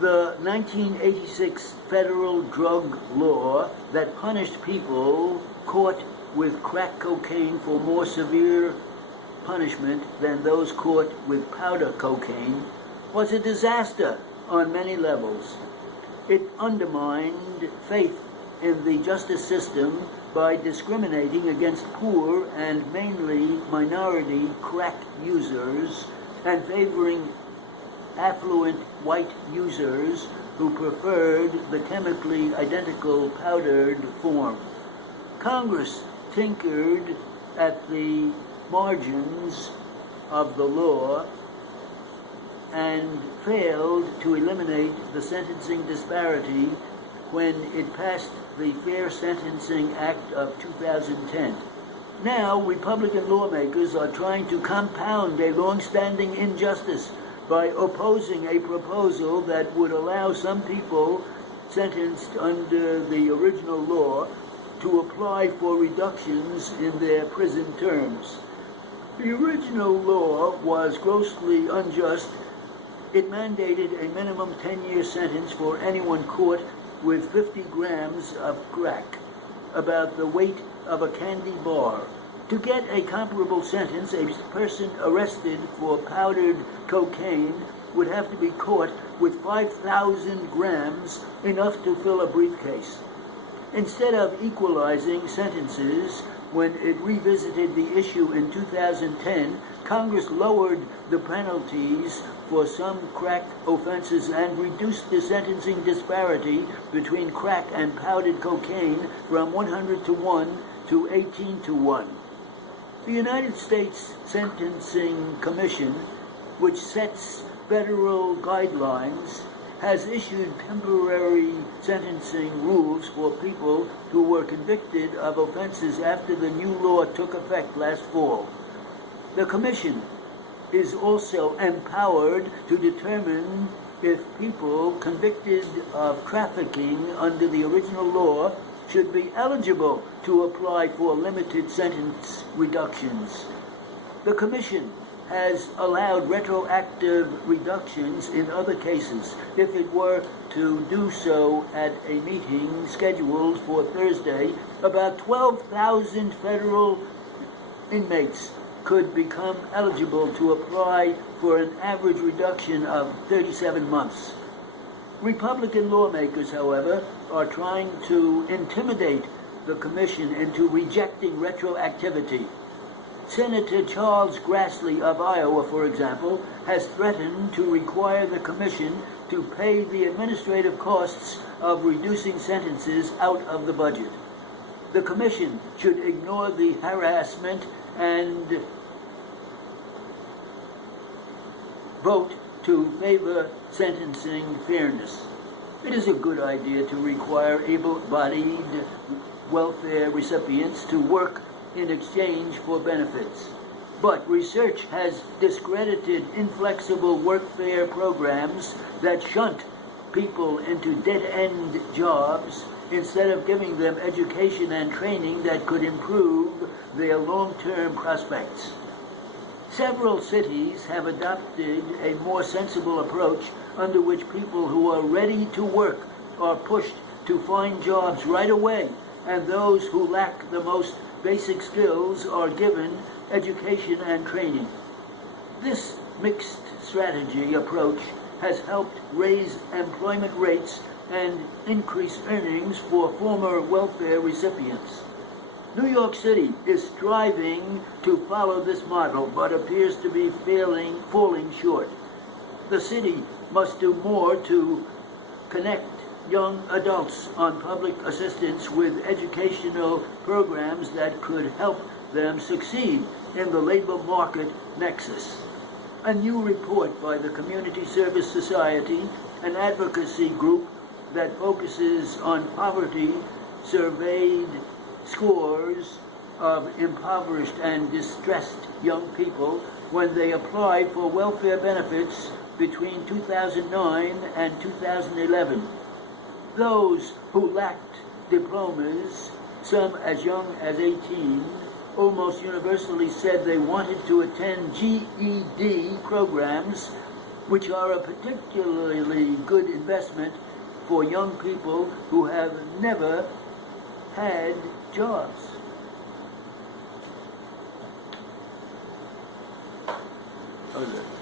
The 1986 federal drug law that punished people caught with crack cocaine for more severe punishment than those caught with powder cocaine was a disaster on many levels. It undermined faith in the justice system by discriminating against poor and mainly minority crack users and favoring affluent white users who preferred the chemically identical powdered form. Congress tinkered at the margins of the law and failed to eliminate the sentencing disparity when it passed the Fair Sentencing Act of 2010. Now, Republican lawmakers are trying to compound a long-standing injustice by opposing a proposal that would allow some people sentenced under the original law to apply for reductions in their prison terms. The original law was grossly unjust. It mandated a minimum 10-year sentence for anyone caught with 50 grams of crack, about the weight of a candy bar. To get a comparable sentence, a person arrested for powdered cocaine would have to be caught with 5,000 grams, enough to fill a briefcase. Instead of equalizing sentences, when it revisited the issue in 2010, Congress lowered the penalties for some crack offenses and reduced the sentencing disparity between crack and powdered cocaine from 100 to 1 to 18 to 1. The United States Sentencing Commission, which sets federal guidelines, has issued temporary sentencing rules for people who were convicted of offenses after the new law took effect last fall. The Commission is also empowered to determine if people convicted of trafficking under the original law should be eligible to apply for limited sentence reductions. The Commission has allowed retroactive reductions in other cases. If it were to do so at a meeting scheduled for Thursday, about 12,000 federal inmates could become eligible to apply for an average reduction of 37 months. Republican lawmakers, however, are trying to intimidate the Commission into rejecting retroactivity. Senator Charles Grassley of Iowa, for example, has threatened to require the Commission to pay the administrative costs of reducing sentences out of the budget. The Commission should ignore the harassment and vote to favor sentencing fairness. It is a good idea to require able-bodied welfare recipients to work in exchange for benefits. But research has discredited inflexible workfare programs that shunt people into dead-end jobs instead of giving them education and training that could improve their long-term prospects. Several cities have adopted a more sensible approach under which people who are ready to work are pushed to find jobs right away, and those who lack the most basic skills are given education and training. This mixed strategy approach has helped raise employment rates and increase earnings for former welfare recipients. New York City is striving to follow this model, but appears to be falling short. The city must do more to connect young adults on public assistance with educational programs that could help them succeed in the labor market nexus. A new report by the Community Service Society, an advocacy group that focuses on poverty, surveyed scores of impoverished and distressed young people when they applied for welfare benefits between 2009 and 2011. Those who lacked diplomas, some as young as 18, almost universally said they wanted to attend GED programs, which are a particularly good good investment for young people who have never had jobs. Okay.